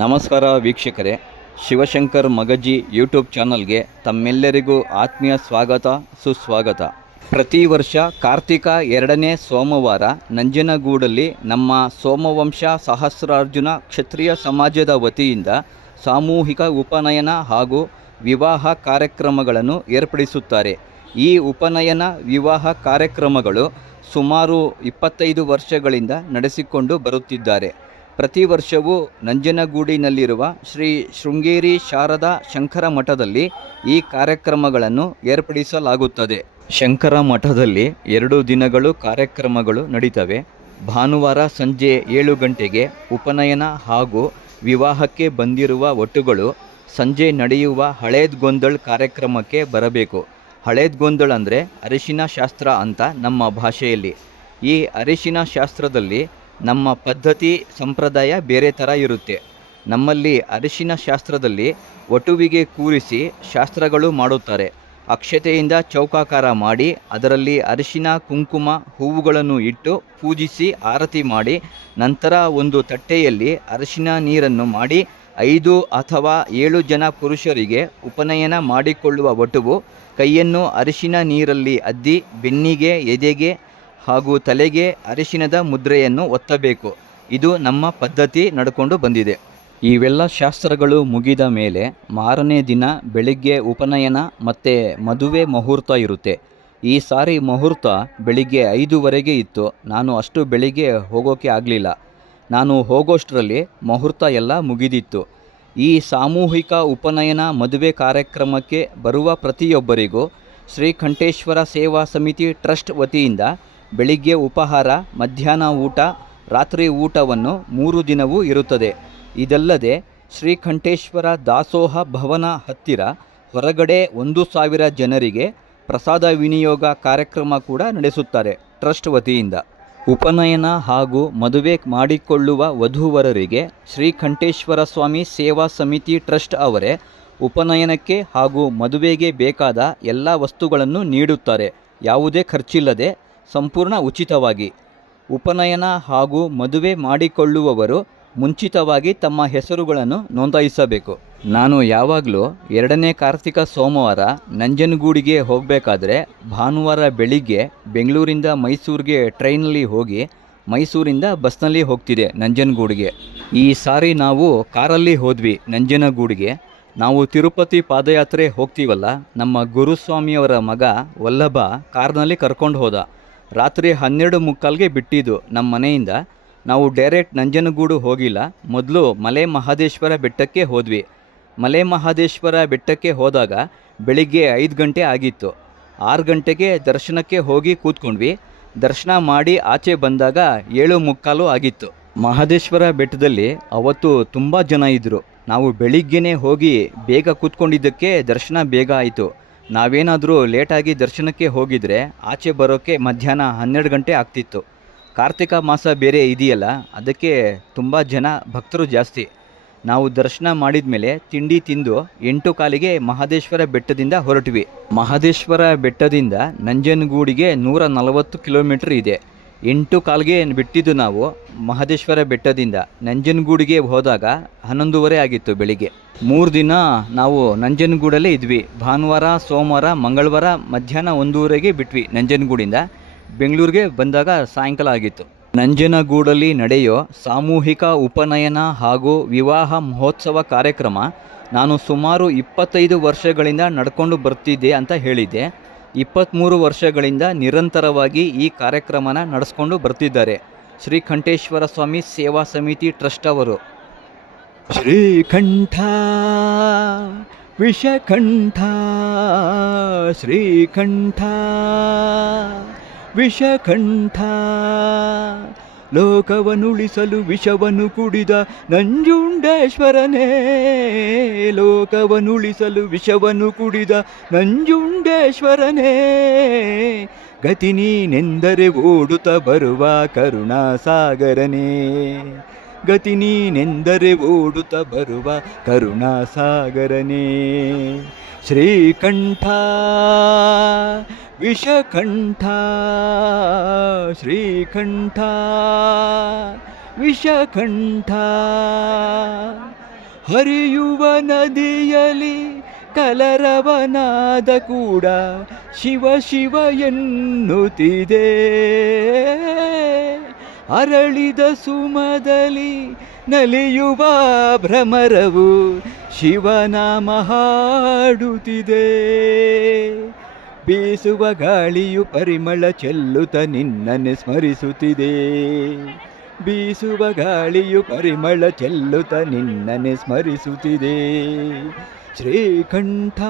ನಮಸ್ಕಾರ ವೀಕ್ಷಕರೇ. ಶಿವಶಂಕರ್ ಮಗಜಿ ಯೂಟ್ಯೂಬ್ ಚಾನಲ್ಗೆ ತಮ್ಮೆಲ್ಲರಿಗೂ ಆತ್ಮೀಯ ಸ್ವಾಗತ, ಸುಸ್ವಾಗತ. ಪ್ರತಿ ವರ್ಷ ಕಾರ್ತಿಕ ಎರಡನೇ ಸೋಮವಾರ ನಂಜನಗೂಡಲ್ಲಿ ನಮ್ಮ ಸೋಮವಂಶ ಸಹಸ್ರಾರ್ಜುನ ಕ್ಷತ್ರಿಯ ಸಮಾಜದ ವತಿಯಿಂದ ಸಾಮೂಹಿಕ ಉಪನಯನ ಹಾಗೂ ವಿವಾಹ ಕಾರ್ಯಕ್ರಮಗಳನ್ನು ಏರ್ಪಡಿಸುತ್ತಾರೆ. ಈ ಉಪನಯನ ವಿವಾಹ ಕಾರ್ಯಕ್ರಮಗಳು ಸುಮಾರು ಇಪ್ಪತ್ತೈದು ವರ್ಷಗಳಿಂದ ನಡೆಸಿಕೊಂಡು ಬರುತ್ತಿದ್ದಾರೆ. ಪ್ರತಿ ವರ್ಷವೂ ನಂಜನಗೂಡಿನಲ್ಲಿರುವ ಶ್ರೀ ಶೃಂಗೇರಿ ಶಾರದಾ ಶಂಕರ ಮಠದಲ್ಲಿ ಈ ಕಾರ್ಯಕ್ರಮಗಳನ್ನು ಏರ್ಪಡಿಸಲಾಗುತ್ತದೆ. ಶಂಕರ ಮಠದಲ್ಲಿ ಎರಡು ದಿನಗಳು ಕಾರ್ಯಕ್ರಮಗಳು ನಡೀತವೆ. ಭಾನುವಾರ ಸಂಜೆ ಏಳು ಗಂಟೆಗೆ ಉಪನಯನ ಹಾಗೂ ವಿವಾಹಕ್ಕೆ ಬಂದಿರುವ ಒಟ್ಟುಗಳು ಸಂಜೆ ನಡೆಯುವ ಹಳೇದ್ ಗೊಂದಳ್ ಕಾರ್ಯಕ್ರಮಕ್ಕೆ ಬರಬೇಕು. ಹಳೇದ್ ಗೊಂದಳ್ ಅಂದರೆ ಅರಿಶಿನ ಶಾಸ್ತ್ರ ಅಂತ ನಮ್ಮ ಭಾಷೆಯಲ್ಲಿ. ಈ ಅರಿಶಿನ ಶಾಸ್ತ್ರದಲ್ಲಿ ನಮ್ಮ ಪದ್ಧತಿ, ಸಂಪ್ರದಾಯ ಬೇರೆ ಥರ ಇರುತ್ತೆ. ನಮ್ಮಲ್ಲಿ ಅರಿಶಿನ ಶಾಸ್ತ್ರದಲ್ಲಿ ವಟುವಿಗೆ ಕೂರಿಸಿ ಶಾಸ್ತ್ರಗಳು ಮಾಡುತ್ತಾರೆ. ಅಕ್ಷತೆಯಿಂದ ಚೌಕಾಕಾರ ಮಾಡಿ ಅದರಲ್ಲಿ ಅರಿಶಿನ, ಕುಂಕುಮ ಹೂವುಗಳನ್ನು ಇಟ್ಟು ಪೂಜಿಸಿ ಆರತಿ ಮಾಡಿ, ನಂತರ ಒಂದು ತಟ್ಟೆಯಲ್ಲಿ ಅರಿಶಿನ ನೀರನ್ನು ಮಾಡಿ ಐದು ಅಥವಾ ಏಳು ಜನ ಪುರುಷರಿಗೆ ಉಪನಯನ ಮಾಡಿಕೊಳ್ಳುವ ವಟುವು ಕೈಯನ್ನು ಅರಿಶಿನ ನೀರಲ್ಲಿ ಅದ್ದಿ ಬೆನ್ನಿಗೆ, ಎದೆಗೆ ಹಾಗೂ ತಲೆಗೆ ಅರಿಶಿನದ ಮುದ್ರೆಯನ್ನು ಒತ್ತಬೇಕು. ಇದು ನಮ್ಮ ಪದ್ಧತಿ ನಡ್ಕೊಂಡು ಬಂದಿದೆ. ಇವೆಲ್ಲ ಶಾಸ್ತ್ರಗಳು ಮುಗಿದ ಮೇಲೆ ಮಾರನೇ ದಿನ ಬೆಳಿಗ್ಗೆ ಉಪನಯನ ಮತ್ತು ಮದುವೆ ಮುಹೂರ್ತ ಇರುತ್ತೆ. ಈ ಸಾರಿ ಮುಹೂರ್ತ ಬೆಳಿಗ್ಗೆ ಐದುವರೆಗೆ ಇತ್ತು. ನಾನು ಅಷ್ಟು ಬೆಳಿಗ್ಗೆ ಹೋಗೋಕೆ ಆಗಲಿಲ್ಲ. ನಾನು ಹೋಗೋಷ್ಟರಲ್ಲಿ ಮುಹೂರ್ತ ಎಲ್ಲ ಮುಗಿದಿತ್ತು. ಈ ಸಾಮೂಹಿಕ ಉಪನಯನ ಮದುವೆ ಕಾರ್ಯಕ್ರಮಕ್ಕೆ ಬರುವ ಪ್ರತಿಯೊಬ್ಬರಿಗೂ ಶ್ರೀಕಂಠೇಶ್ವರ ಸೇವಾ ಸಮಿತಿ ಟ್ರಸ್ಟ್ ವತಿಯಿಂದ ಬೆಳಿಗ್ಗೆ ಉಪಹಾರ, ಮಧ್ಯಾಹ್ನ ಊಟ, ರಾತ್ರಿ ಊಟವನ್ನು ಮೂರು ದಿನವೂ ಇರುತ್ತದೆ. ಇದಲ್ಲದೆ ಶ್ರೀಕಂಠೇಶ್ವರ ದಾಸೋಹ ಭವನ ಹತ್ತಿರ ಹೊರಗಡೆ ಒಂದು ಸಾವಿರ ಜನರಿಗೆ ಪ್ರಸಾದ ವಿನಿಯೋಗ ಕಾರ್ಯಕ್ರಮ ಕೂಡ ನಡೆಸುತ್ತಾರೆ ಟ್ರಸ್ಟ್ ವತಿಯಿಂದ. ಉಪನಯನ ಹಾಗೂ ಮದುವೆ ಮಾಡಿಕೊಳ್ಳುವ ವಧುವರರಿಗೆ ಶ್ರೀಕಂಠೇಶ್ವರ ಸ್ವಾಮಿ ಸೇವಾ ಸಮಿತಿ ಟ್ರಸ್ಟ್ ಅವರೇ ಉಪನಯನಕ್ಕೆ ಹಾಗೂ ಮದುವೆಗೆ ಬೇಕಾದ ಎಲ್ಲ ವಸ್ತುಗಳನ್ನು ನೀಡುತ್ತಾರೆ. ಯಾವುದೇ ಖರ್ಚಿಲ್ಲದೆ ಸಂಪೂರ್ಣ ಉಚಿತವಾಗಿ. ಉಪನಯನ ಹಾಗೂ ಮದುವೆ ಮಾಡಿಕೊಳ್ಳುವವರು ಮುಂಚಿತವಾಗಿ ತಮ್ಮ ಹೆಸರುಗಳನ್ನು ನೋಂದಾಯಿಸಬೇಕು. ನಾನು ಯಾವಾಗಲೂ ಎರಡನೇ ಕಾರ್ತಿಕ ಸೋಮವಾರ ನಂಜನಗೂಡಿಗೆ ಹೋಗಬೇಕಾದ್ರೆ ಭಾನುವಾರ ಬೆಳಿಗ್ಗೆ ಬೆಂಗಳೂರಿಂದ ಮೈಸೂರಿಗೆ ಟ್ರೈನಲ್ಲಿ ಹೋಗಿ ಮೈಸೂರಿಂದ ಬಸ್ನಲ್ಲಿ ಹೋಗ್ತಿದೆ ನಂಜನಗೂಡಿಗೆ. ಈ ಸಾರಿ ನಾವು ಕಾರಲ್ಲಿ ಹೋದ್ವಿ ನಂಜನಗೂಡಿಗೆ. ನಾವು ತಿರುಪತಿ ಪಾದಯಾತ್ರೆ ಹೋಗ್ತೀವಲ್ಲ, ನಮ್ಮ ಗುರುಸ್ವಾಮಿಯವರ ಮಗ ವಲ್ಲಭ ಕಾರ್ನಲ್ಲಿ ಕರ್ಕೊಂಡು ಹೋದ. ರಾತ್ರಿ ಹನ್ನೆರಡು ಮುಕ್ಕಾಲ್ಗೆ ಬಿಟ್ಟಿದ್ದು ನಮ್ಮ ಮನೆಯಿಂದ. ನಾವು ಡೈರೆಕ್ಟ್ ನಂಜನಗೂಡು ಹೋಗಿಲ್ಲ. ಮೊದಲು ಮಲೆ ಮಹದೇಶ್ವರ ಬೆಟ್ಟಕ್ಕೆ ಹೋದ್ವಿ. ಮಲೆ ಮಹದೇಶ್ವರ ಬೆಟ್ಟಕ್ಕೆ ಹೋದಾಗ ಬೆಳಿಗ್ಗೆ ಐದು ಗಂಟೆ ಆಗಿತ್ತು. ಆರು ಗಂಟೆಗೆ ದರ್ಶನಕ್ಕೆ ಹೋಗಿ ಕೂತ್ಕೊಂಡ್ವಿ. ದರ್ಶನ ಮಾಡಿ ಆಚೆ ಬಂದಾಗ ಏಳು ಮುಕ್ಕಾಲು ಆಗಿತ್ತು. ಮಹದೇಶ್ವರ ಬೆಟ್ಟದಲ್ಲಿ ಅವತ್ತು ತುಂಬ ಜನ ಇದ್ದರು ನಾವು ಬೆಳಿಗ್ಗೆನೇ ಹೋಗಿ ಬೇಗ ಕೂತ್ಕೊಂಡಿದ್ದಕ್ಕೆ ದರ್ಶನ ಬೇಗ ಆಯಿತು. ನಾವೇನಾದರೂ ಲೇಟಾಗಿ ದರ್ಶನಕ್ಕೆ ಹೋಗಿದ್ರೆ ಆಚೆ ಬರೋಕ್ಕೆ ಮಧ್ಯಾಹ್ನ ಹನ್ನೆರಡು ಗಂಟೆ ಆಗ್ತಿತ್ತು. ಕಾರ್ತಿಕ ಮಾಸ ಬೇರೆ ಇದೆಯಲ್ಲ, ಅದಕ್ಕೆ ತುಂಬ ಜನ ಭಕ್ತರು ಜಾಸ್ತಿ. ನಾವು ದರ್ಶನ ಮಾಡಿದ ಮೇಲೆ ತಿಂಡಿ ತಿಂದು ಎಂಟು ಕಾಲಿಗೆ ಮಹದೇಶ್ವರ ಬೆಟ್ಟದಿಂದ ಹೊರಟ್ವಿ. ಮಹದೇಶ್ವರ ಬೆಟ್ಟದಿಂದ ನಂಜನಗೂಡಿಗೆ ನೂರ ನಲವತ್ತು ಕಿಲೋಮೀಟ್ರ್ ಇದೆ. ಎಂಟು ಕಾಲ್ಗೆ ಬಿಟ್ಟಿದ್ದು ನಾವು ಮಹದೇಶ್ವರ ಬೆಟ್ಟದಿಂದ ನಂಜನಗೂಡಿಗೆ ಹೋದಾಗ ಹನ್ನೊಂದುವರೆ ಆಗಿತ್ತು ಬೆಳಿಗ್ಗೆ. ಮೂರು ದಿನ ನಾವು ನಂಜನಗೂಡಲ್ಲೇ ಇದ್ವಿ. ಭಾನುವಾರ, ಸೋಮವಾರ, ಮಂಗಳವಾರ ಮಧ್ಯಾಹ್ನ ಒಂದೂವರೆಗೆ ಬಿಟ್ವಿ ನಂಜನಗೂಡಿಂದ. ಬೆಂಗಳೂರಿಗೆ ಬಂದಾಗ ಸಾಯಂಕಾಲ ಆಗಿತ್ತು. ನಂಜನಗೂಡಲ್ಲಿ ನಡೆಯೋ ಸಾಮೂಹಿಕ ಉಪನಯನ ಹಾಗೂ ವಿವಾಹ ಮಹೋತ್ಸವ ಕಾರ್ಯಕ್ರಮ ನಾನು ಸುಮಾರು ಇಪ್ಪತ್ತೈದು ವರ್ಷಗಳಿಂದ ನಡ್ಕೊಂಡು ಬರ್ತಿದ್ದೆ ಅಂತ ಹೇಳಿದ್ದೆ. ಇಪ್ಪತ್ತ್ಮೂರು ವರ್ಷಗಳಿಂದ ನಿರಂತರವಾಗಿ ಈ ಕಾರ್ಯಕ್ರಮನ ನಡೆಸ್ಕೊಂಡು ಬರ್ತಿದ್ದಾರೆ. ಶ್ರೀಕಂಠೇಶ್ವರ ಸ್ವಾಮಿ ಸೇವಾ ಸಮಿತಿ ಟ್ರಸ್ಟ್ ಅವರು. ಶ್ರೀಕಂಠ, ವಿಷಕಂಠ ಶ್ರೀಕಂಠ, ವಿಷಕಂಠ ಲೋಕವನುಳಿಸಲು ವಿಷವನ್ನು ಕುಡಿದ ನಂಜುಂಡೇಶ್ವರನೇ, ಲೋಕವನುಳಿಸಲು ವಿಷವನ್ನು ಕುಡಿದ ನಂಜುಂಡೇಶ್ವರನೇ, ಗತಿ ನೀನೆಂದರೆ ಓಡುತ್ತ ಬರುವ ಕರುಣಾಸಾಗರನೇ, ಗತಿ ನೀನೆಂದರೆ ಓಡುತ್ತ ಬರುವ ಕರುಣಾಸಾಗರನೇ, ಶ್ರೀಕಂಠ ವಿಷಕಂಠ, ಶ್ರೀಕಂಠ, ವಿಷಕಂಠ. ಹರಿಯುವ ನದಿಯಲಿ ಕಲರವನಾದ ಕೂಡ ಶಿವ ಶಿವ ಎನ್ನುತ್ತಿದೆ. ಅರಳಿದ ಸುಮದಲ್ಲಿ ನಲಿಯುವ ಭ್ರಮರವು ಶಿವನಾಮ ಹಾಡುತ್ತಿದೆ ಬೀಸುವ ಗಾಳಿಯು ಪರಿಮಳ ಚೆಲ್ಲುತ್ತ ನಿನ್ನನ್ನು ಸ್ಮರಿಸುತ್ತಿದೆ. ಬೀಸುವ ಗಾಳಿಯು ಪರಿಮಳ ಚೆಲ್ಲುತ್ತ ನಿನ್ನನ್ನು ಸ್ಮರಿಸುತ್ತಿದೆ. ಶ್ರೀಕಂಠ,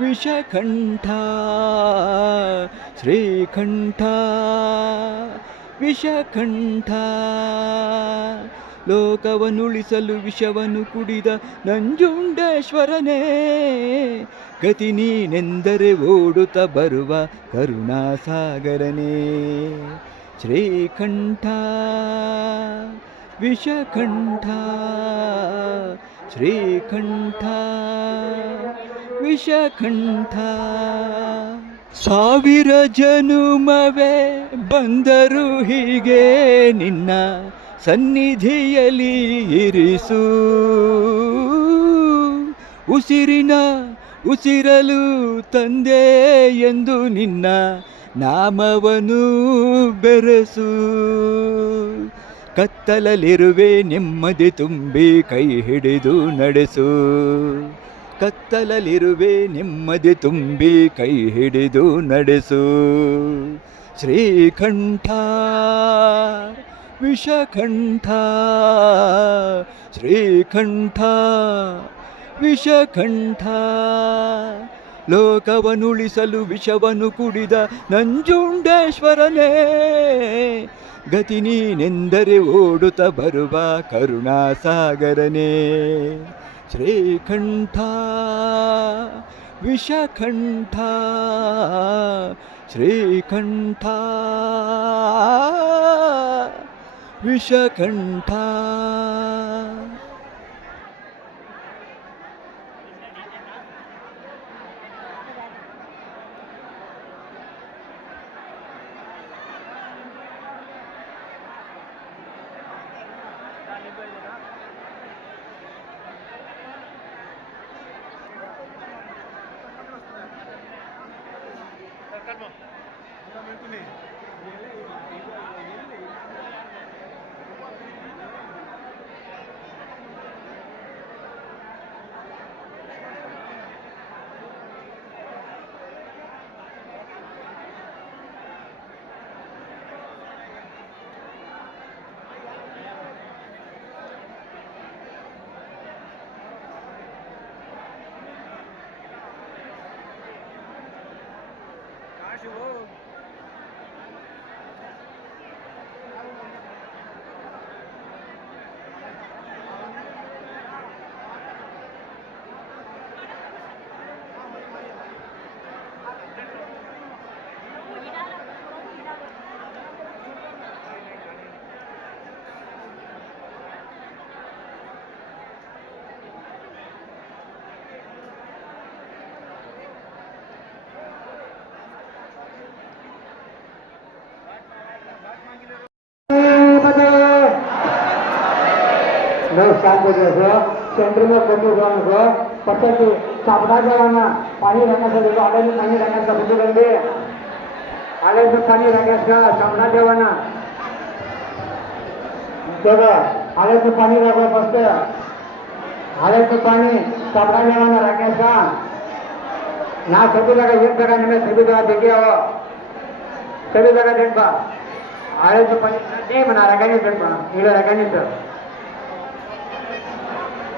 ವಿಷಕಂಠ ಶ್ರೀಕಂಠ, ವಿಷಕಂಠ ಲೋಕವನ್ನುಳಿಸಲು ವಿಷವನ್ನು ಕುಡಿದ ನಂಜುಂಡೇಶ್ವರನೇ, ಗತಿ ನೀನೆಂದರೆ ಓಡುತ್ತ ಬರುವ ಕರುಣಾಸಾಗರನೇ. ಶ್ರೀಕಂಠ, ವಿಷಕಂಠ ಶ್ರೀಕಂಠ, ವಿಷಕಂಠ. ಸಾವಿರ ಜನುಮವೇ ಬಂದರು ಹೀಗೆ ನಿನ್ನ ಸನ್ನಿಧಿಯಲ್ಲಿ ಇರಿಸು. ಉಸಿರಿನ ಉಸಿರಲು ತಂದೆ ಎಂದು ನಿನ್ನ ನಾಮವನು ಬೆರೆಸು. ಕತ್ತಲಲ್ಲಿರುವೆ ನೆಮ್ಮದಿ ತುಂಬಿ ಕೈ ಹಿಡಿದು ನಡೆಸು. ಕತ್ತಲಲ್ಲಿರುವೆ ನೆಮ್ಮದಿ ತುಂಬಿ ಕೈ ಹಿಡಿದು ನಡೆಸು. ಶ್ರೀಕಂಠ ವಿಷಕಂಠ, ಶ್ರೀಕಂಠ, ವಿಷಕಂಠ. ಲೋಕವನುಳಿಸಲು ವಿಷವನ್ನು ಕುಡಿದ ನಂಜುಂಡೇಶ್ವರನೇ, ಗತಿ ನೀನೆಂದರೆ ಓಡುತ್ತ ಬರುವ ಕರುಣಾಸಾಗರನೇ. ಶ್ರೀಕಂಠ, ವಿಷಕಂಠ, ಶ್ರೀಕಂಠ. ವಿಷಕಂಠ शांततेचं चंद्रमा कमी होण्याचं तसंच सापडाच्या राहणं पाणी राहण्यासाठी आल्याचं पाणी राहण्याचा प्रतिबंधे आल्याचं पाणी राहण्याचं सामना ठेवाना बघा आल्याचं पाणी राहणं फक्त आल्याचं पाणी सापडा जेवणं राहण्याचा ना सभी जागा एक जगह नहीं सभी जागा देखे हो सगळी जागा देख पा आड़े तो नहीं मना रखा नहीं देख पा इधर रखा नहीं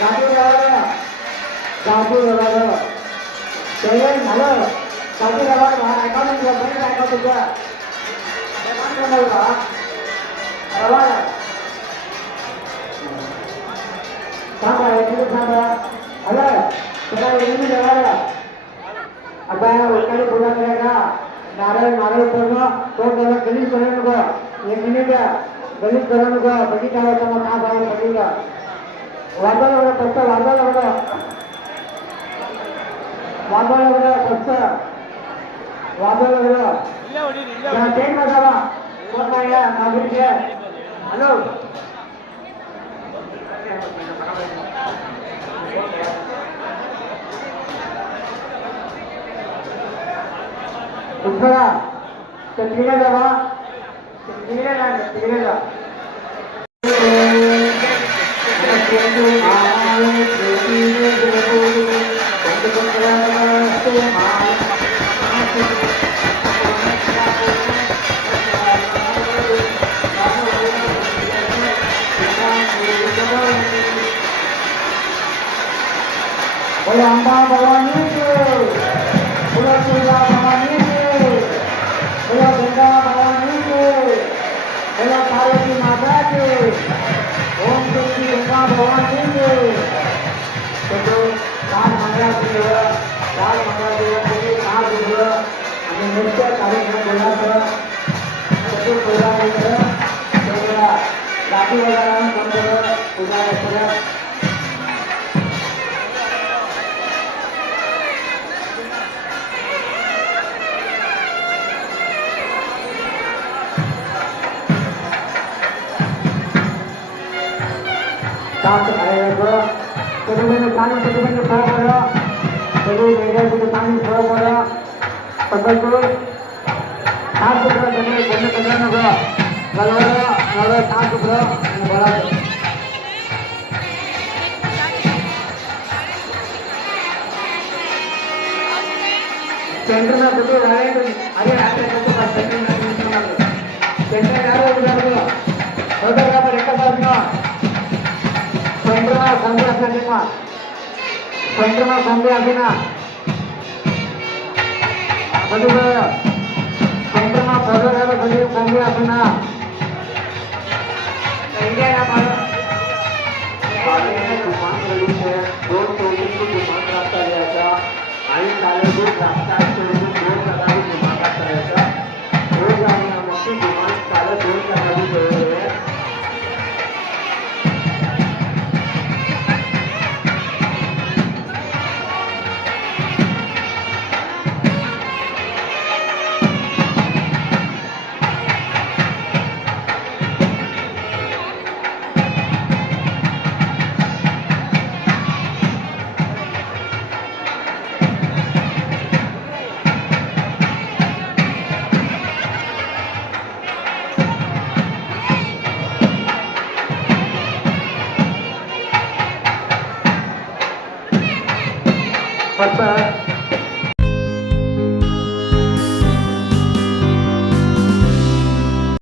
साधू झालं. साधू राहा. अकाउंट बँक अकाउंट तुझा थांबा तिथे थांबा. हॅलो. त्याला येऊन जेवायला आता वडकाळी पूजा गणित करू नको. बघितला होता मग का बाहेर ಅವರ ವಾದಳ ಅವರ ಪಕ್ಕ ವಾದಳ ಅವರ ಏನು ಮಾಡವ ಕೊಟ್ಟಾಗ ನಾವಿಗೆ ಹಲೋ ಉತ್ತರ. ತಿರುಗದವ ತಿರುಗದ ತಿರುಗದ বন্ধু আমার दिलं लाल माता दिलं त्याचे नाव दिलं आणि नृत्य कार्यक्रम केला तर त्याचे पूजा केलं तेवढ्या लाठी वगैरे कोणतं पूजा केलं Thank you. करायचं कधी पाणी कधी म्हणजे फळ करा कधी वेगळ्या कधी पाणी फळ करा पद्धती साफ सुथरा जंगल बंद करा नको गलवलं नवं साफ सुथरं आणि बराबर सेंटर में तो रहे तो अरे आते तो बस सेंटर में सेंटर यारो उधर को फोटोग्राफर एक साथ में संक्रमण संधी असल्या निर्माण संक्रमण संधी अभिना. संक्रमण प्रदर्शन संधी संधी अभिना आणि